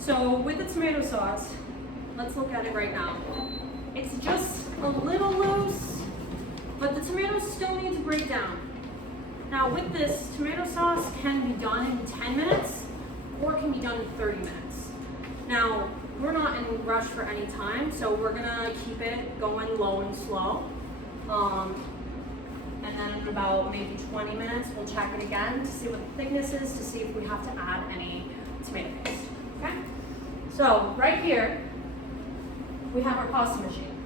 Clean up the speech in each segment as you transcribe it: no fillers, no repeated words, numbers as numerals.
So with the tomato sauce, let's look at it right now. It's just a little loose, but the tomatoes still need to break down. Now with this, tomato sauce can be done in 10 minutes or can be done in 30 minutes. Now, we're not in a rush for any time, so we're gonna keep it going low and slow. And then in about maybe 20 minutes, we'll check it again to see what the thickness is, to see if we have to add any tomato paste, okay? So right here, we have our pasta machine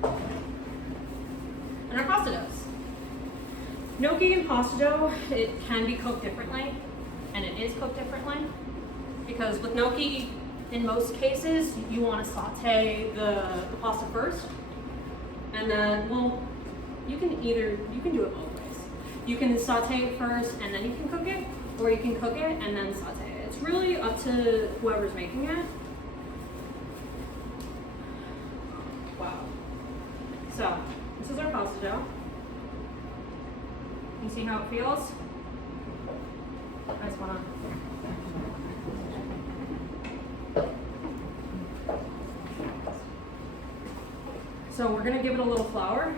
and our pasta doughs. Gnocchi and pasta dough, it can be cooked differently, and it is cooked differently, because with gnocchi, in most cases, you want to saute the pasta first, and then, well, you can do it both ways. You can saute it first and then you can cook it, or you can cook it and then saute it. It's really up to whoever's making it. Wow. So, this is our pasta dough. You see how it feels? I just wanna. So we're gonna give it a little flour,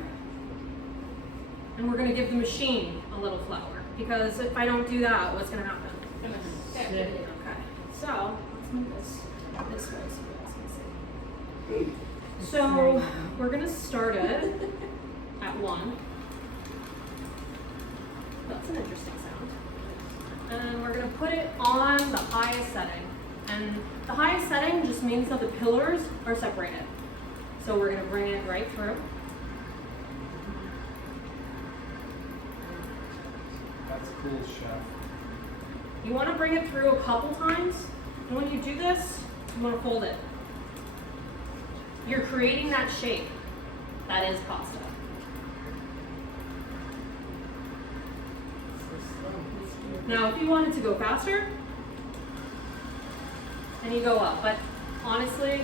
and we're gonna give the machine a little flour, because if I don't do that, what's gonna happen? It's gonna stick. Okay. So let's move this way so you guys can see. So we're gonna start it at 1. That's an interesting sound. And we're gonna put it on the highest setting. And the highest setting just means that the pillars are separated. So we're gonna bring it right through. That's cool, chef. You wanna bring it through a couple times, and when you do this, you wanna fold it. You're creating that shape. That is pasta. Now, if you wanted to go faster, then you go up. But honestly,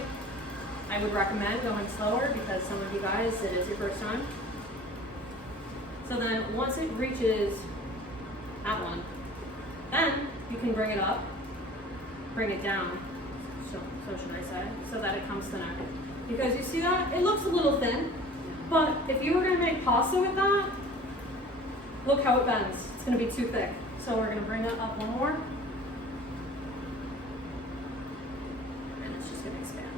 I would recommend going slower, because some of you guys, it is your first time. So then once it reaches at 1, then you can bring it up, bring it down, so should I say, so that it comes to the neck. Because you see that? It looks a little thin, but if you were gonna make pasta with that, look how it bends. It's gonna be too thick. So we're gonna bring it up 1 more, and it's just gonna expand.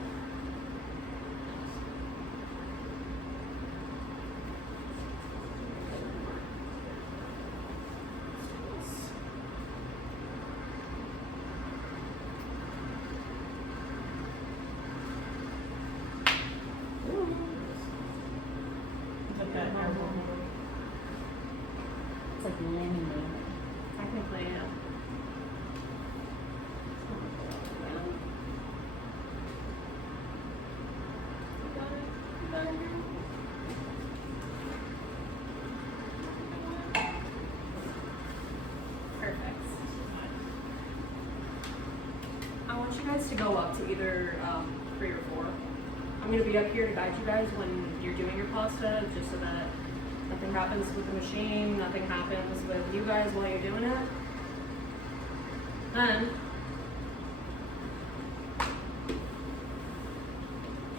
It's like laminated. Technically, yeah. Perfect. I want you guys to go up to either 3 or 4. I'm going to be up here to guide you guys when you're doing your pasta, just so that nothing happens with the machine, nothing happens with you guys while you're doing it. Then,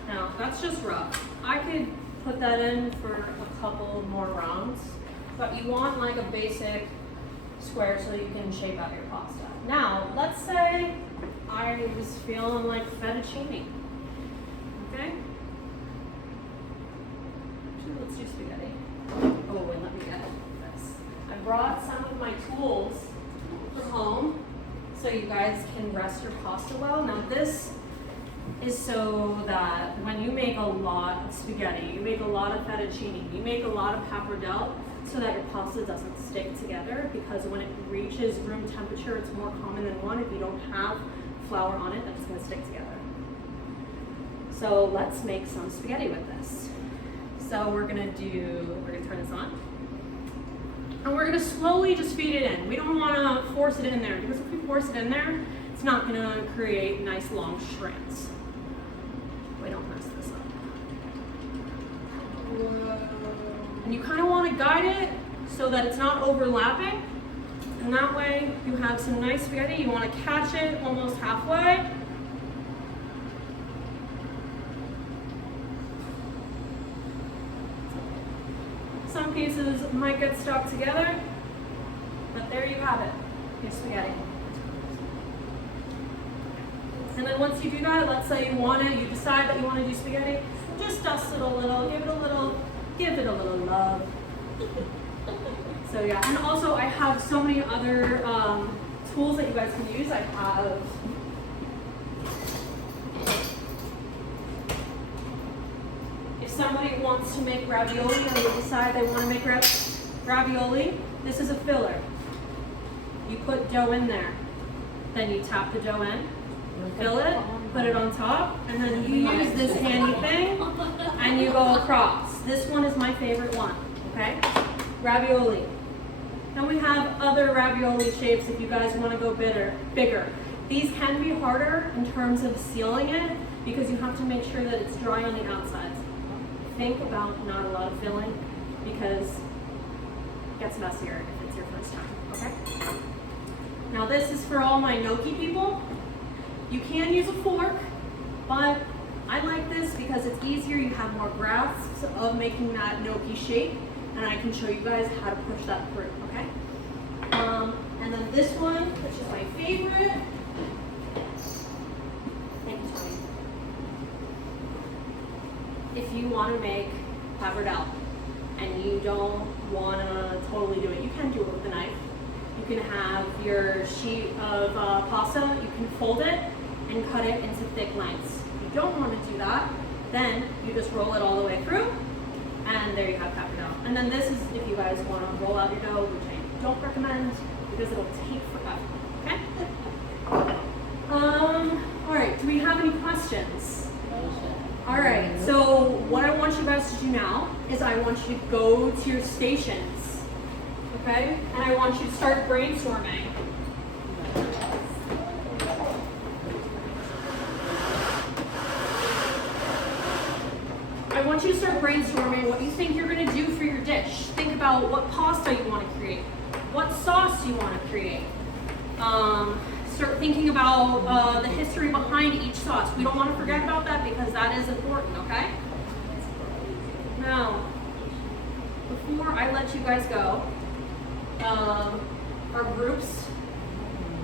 now that's just rough. I could put that in for a couple more rounds, but you want like a basic square so you can shape out your pasta. Now, let's say I was feeling like fettuccine. Okay? Actually, let's do spaghetti. Oh, wait, let me get this. I brought some of my tools from home so you guys can rest your pasta well. Now, this is so that when you make a lot of spaghetti, you make a lot of fettuccine, you make a lot of pappardelle, so that your pasta doesn't stick together, because when it reaches room temperature, it's more common than one. If you don't have flour on it, then it's going to stick together. So let's make some spaghetti with this. So we're gonna turn this on. And we're gonna slowly just feed it in. We don't wanna force it in there, because if we force it in there, it's not gonna create nice long strands. We don't mess this up. And you kinda wanna guide it so that it's not overlapping. And that way you have some nice spaghetti. You wanna catch it almost halfway. pieces might get stuck together, but there you have it, your spaghetti. And then once you do that, let's say you decide that you want to do spaghetti, just dust it a little, give it a little love. So yeah, and also I have so many other tools that you guys can use. I have if somebody wants to make ravioli or they decide they want to make ravioli, this is a filler. You put dough in there, then you tap the dough in, fill it, put it on top, and then you use this handy thing and you go across. This one is my favorite one, okay? Ravioli. Then we have other ravioli shapes if you guys want to go bigger. These can be harder in terms of sealing it because you have to make sure that it's dry on the outsides. Think about not a lot of filling because it gets messier if it's your first time, okay? Now this is for all my gnocchi people. You can use a fork, but I like this because it's easier. You have more grasp of making that gnocchi shape, and I can show you guys how to push that through, okay? And then this one, which is my favorite. Thank you, Tony. If you want to make pappardelle and you don't want to totally do it, you can do it with a knife. You can have your sheet of pasta, you can fold it and cut it into thick lengths. If you don't want to do that, then you just roll it all the way through, and there you have pappardelle. And then this is if you guys want to roll out your dough, which I don't recommend because it'll take forever, okay? All right, do we have any questions? All right, so what I want you guys to do now is I want you to go to your stations, okay? And I want you to start brainstorming. I want you to start brainstorming what you think you're going to do for your dish. Think about what pasta you want to create, what sauce you want to create. Start thinking about the history behind each sauce. We don't want to forget about that because that is important, okay? Now, before I let you guys go, our groups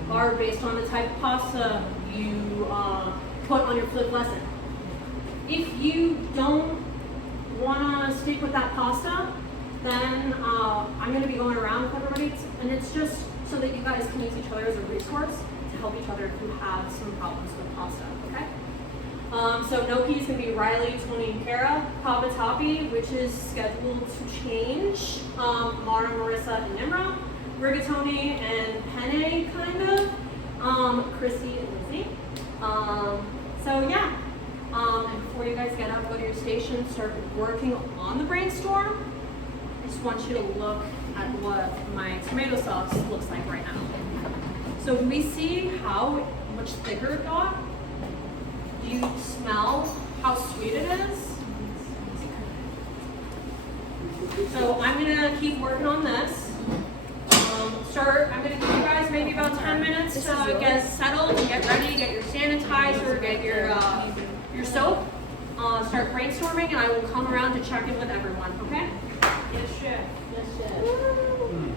are based on the type of pasta you put on your flip lesson. If you don't want to stick with that pasta, then I'm going to be going around with everybody, and it's just so that you guys can use each other as a resource to help each other if you have some problems with pasta, okay? So gnocchi is going to be Riley, Tony, and Kara. Cavatappi, which is scheduled to change, Mara, Marissa, and Nimra. Rigatoni and Penne, kind of. Chrissy and Lizzie. So yeah. And before you guys get up, go to your station, start working on the brainstorm. I just want you to look at what my tomato sauce looks like right now. So can we see how much thicker it got? Do you smell how sweet it is? So I'm gonna keep working on this. I'm gonna give you guys maybe about 10 minutes to get settled and get ready, get your sanitizer, get your soap. Start brainstorming, and I will come around to check in with everyone, okay? Yes, chef. Yes, chef.